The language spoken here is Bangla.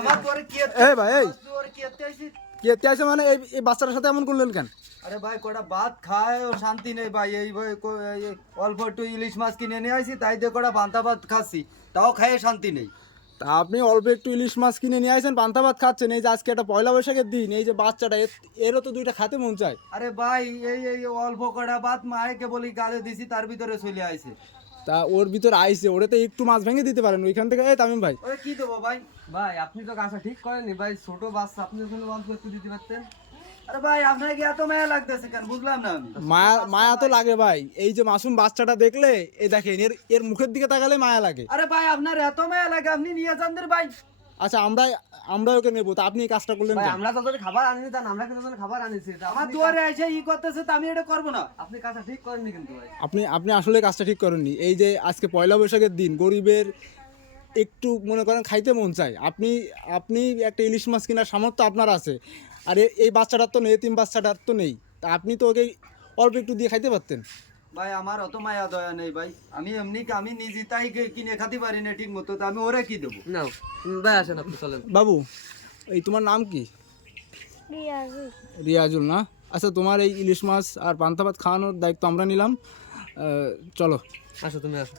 আমার পরে কি এই ভাই এই তোর কি আইছিস? কি আছে মানে এই বাচ্চাটার সাথে এমন করলেন কেন? আরে ভাই কটা ভাত খায় ও শান্তি নেই ভাই, এই অল্প একটু ইলিশ মাছ কিনে নিয়ে আসি, তাই দিয়ে কটা পান্তা ভাত খাচ্ছি, তাও খাইয়ে শান্তি নেই। তা আপনি অল্প একটু ইলিশ মাছ কিনে নিয়ে আসেন, পান্তা ভাত খাচ্ছেন, এই যে আজকে একটা পয়লা বৈশাখের দিন, এই যে বাচ্চাটা এরও তো দুইটা খেতে মন চায়। আরে ভাই এই অল্প কটা ভাত মায়েকে বলি গালে দিছি, তার ভিতরে চলে আইছে। তা ওর ভিতর আইসে, ওরে তো একটু মাছ ভেঙে দিতে পারেন ওইখান থেকে। এই তামিম ভাই, ওরে কি দেবো ভাই? ভাই আপনি তো কাজটা ঠিক করেননি ভাই, ছোট বাচ্চা আপনি ওখানে অল্প একটু দিতে পারতেন। আরে ভাই আপনাকে এত মায়া লাগতেছে কেন বুঝলাম না আমি। মায়া তো লাগে ভাই, এই যে মাসুম বাচ্চাটা দেখলে, এই দেখেন এর মুখের দিকে তাকালে মায়া লাগে। আরে ভাই আপনার এত মায়া লাগে, আপনি নিয়ে যান দের ভাই। আচ্ছা আমরা ওকে নেবো, তা আপনি এই কাজটা করলেন ভাই কেন? আমরা তো তোদের খাবার আনিনি, তা আমরা কিন্তু তোদের খাবার আনিছি, তা আমার আপনি দুয়ারে এসে ই করতেছে, তা আমি এটা করবো না। আপনি কাজটা ঠিক করেননি কিন্তু ভাই। আপনি আসলে কাজটা ঠিক করেননি। এই যে আজকে পয়লা বৈশাখের দিন, গরিবের একটু মনে করেন খাইতে মন চায়, আপনি একটা ইলিশ মাছ কেনার সামর্থ্য আপনার আছে, আর এই বাচ্চাটার তো নেই, এতিম বাচ্চাটার তো নেই, তা আপনি তো ওকে অল্প একটু দিয়ে খাইতে পারতেন। ভাই আমার অত মায়া দয়া নেই ভাই, আমি নিজে তাই কিনে খাতে পারি না ঠিক মতো, তো আমি ওরে কি দেবো? নাও ভাই আসেন আপনি চলেন। বাবু, এই তোমার নাম কি? রিয়াজুল না? আচ্ছা, তোমার এই ইলিশ মাছ আর পান্তা ভাত খাওয়ানোর দায়িত্ব আমরা নিলাম। চলো। আসো তুমি আসো।